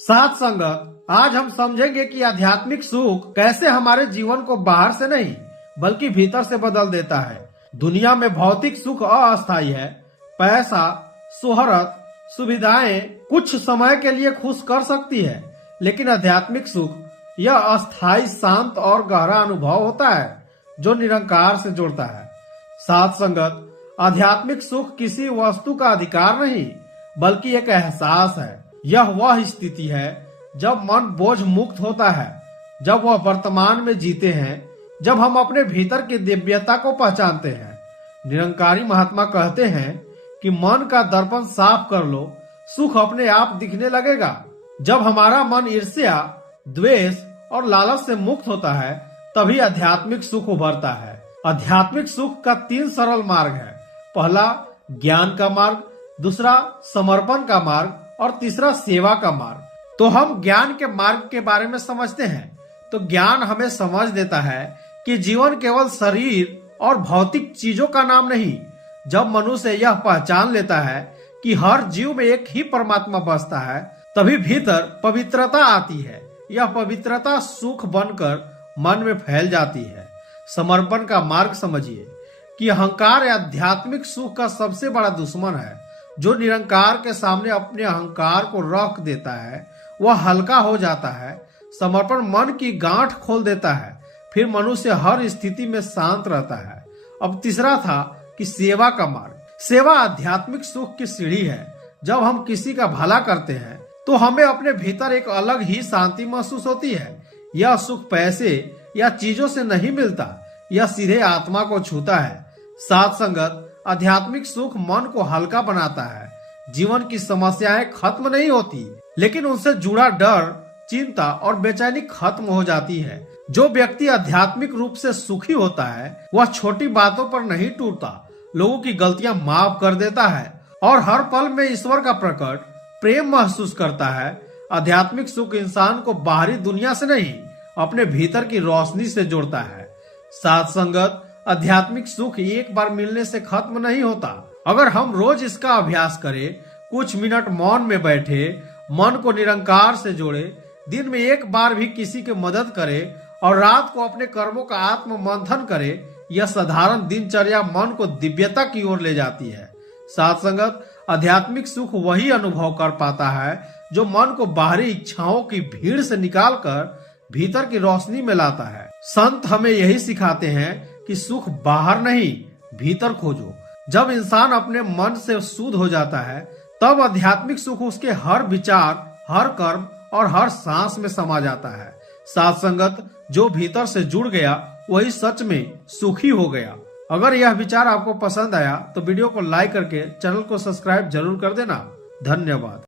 साथ संगत, आज हम समझेंगे कि आध्यात्मिक सुख कैसे हमारे जीवन को बाहर से नहीं बल्कि भीतर से बदल देता है। दुनिया में भौतिक सुख अस्थायी है। पैसा, शोहरत, सुविधाएं कुछ समय के लिए खुश कर सकती है, लेकिन आध्यात्मिक सुख यह अस्थायी, शांत और गहरा अनुभव होता है जो निरंकार से जुड़ता है। साथ संगत, आध्यात्मिक सुख किसी वस्तु का अधिकार नहीं बल्कि एक एहसास है। यह वह स्थिति है जब मन बोझ मुक्त होता है, जब वह वर्तमान में जीते हैं, जब हम अपने भीतर की दिव्यता को पहचानते हैं। निरंकारी महात्मा कहते हैं कि मन का दर्पण साफ कर लो, सुख अपने आप दिखने लगेगा। जब हमारा मन ईर्ष्या, द्वेष और लालच से मुक्त होता है, तभी आध्यात्मिक सुख उभरता है। आध्यात्मिक सुख का 3 सरल मार्ग है। पहला ज्ञान का मार्ग, दूसरा समर्पण का मार्ग और तीसरा सेवा का मार्ग। तो हम ज्ञान के मार्ग के बारे में समझते हैं। तो ज्ञान हमें समझ देता है कि जीवन केवल शरीर और भौतिक चीजों का नाम नहीं। जब मनुष्य यह पहचान लेता है कि हर जीव में एक ही परमात्मा बसता है, तभी भीतर पवित्रता आती है। यह पवित्रता सुख बनकर मन में फैल जाती है। समर्पण का मार्ग समझिए कि अहंकार आध्यात्मिक सुख का सबसे बड़ा दुश्मन है। जो निरंकार के सामने अपने अहंकार को रख देता है, वह हल्का हो जाता है। समर्पण मन की गांठ खोल देता है, फिर मनुष्य हर स्थिति में शांत रहता है। अब तीसरा था कि सेवा का मार्ग। सेवा आध्यात्मिक सुख की सीढ़ी है। जब हम किसी का भला करते हैं तो हमें अपने भीतर एक अलग ही शांति महसूस होती है। यह सुख पैसे या चीजों से नहीं मिलता, यह सीधे आत्मा को छूता है। साथ संगत, आध्यात्मिक सुख मन को हल्का बनाता है। जीवन की समस्याएं खत्म नहीं होती, लेकिन उनसे जुड़ा डर, चिंता और बेचैनी खत्म हो जाती है। जो व्यक्ति आध्यात्मिक रूप से सुखी होता है, वह छोटी बातों पर नहीं टूटता, लोगों की गलतियां माफ कर देता है और हर पल में ईश्वर का प्रकट प्रेम महसूस करता है। आध्यात्मिक सुख इंसान को बाहरी दुनिया से नहीं, अपने भीतर की रोशनी से जोड़ता है। साथ संगत, आध्यात्मिक सुख एक बार मिलने से खत्म नहीं होता। अगर हम रोज इसका अभ्यास करें, कुछ मिनट मौन में बैठे, मन को निरंकार से जोड़े, दिन में एक बार भी किसी की मदद करे और रात को अपने कर्मों का आत्म मंथन करे, यह साधारण दिनचर्या मन को दिव्यता की ओर ले जाती है। साथ संगत, आध्यात्मिक सुख वही अनुभव कर पाता है जो मन को बाहरी इच्छाओं की भीड़ से निकालकर भीतर की रोशनी में लाता है। संत हमें यही सिखाते हैं कि सुख बाहर नहीं, भीतर खोजो। जब इंसान अपने मन से शुद्ध हो जाता है, तब आध्यात्मिक सुख उसके हर विचार, हर कर्म और हर सांस में समा जाता है। साथ संगत, जो भीतर से जुड़ गया वही सच में सुखी हो गया। अगर यह विचार आपको पसंद आया तो वीडियो को लाइक करके चैनल को सब्सक्राइब जरूर कर देना। धन्यवाद।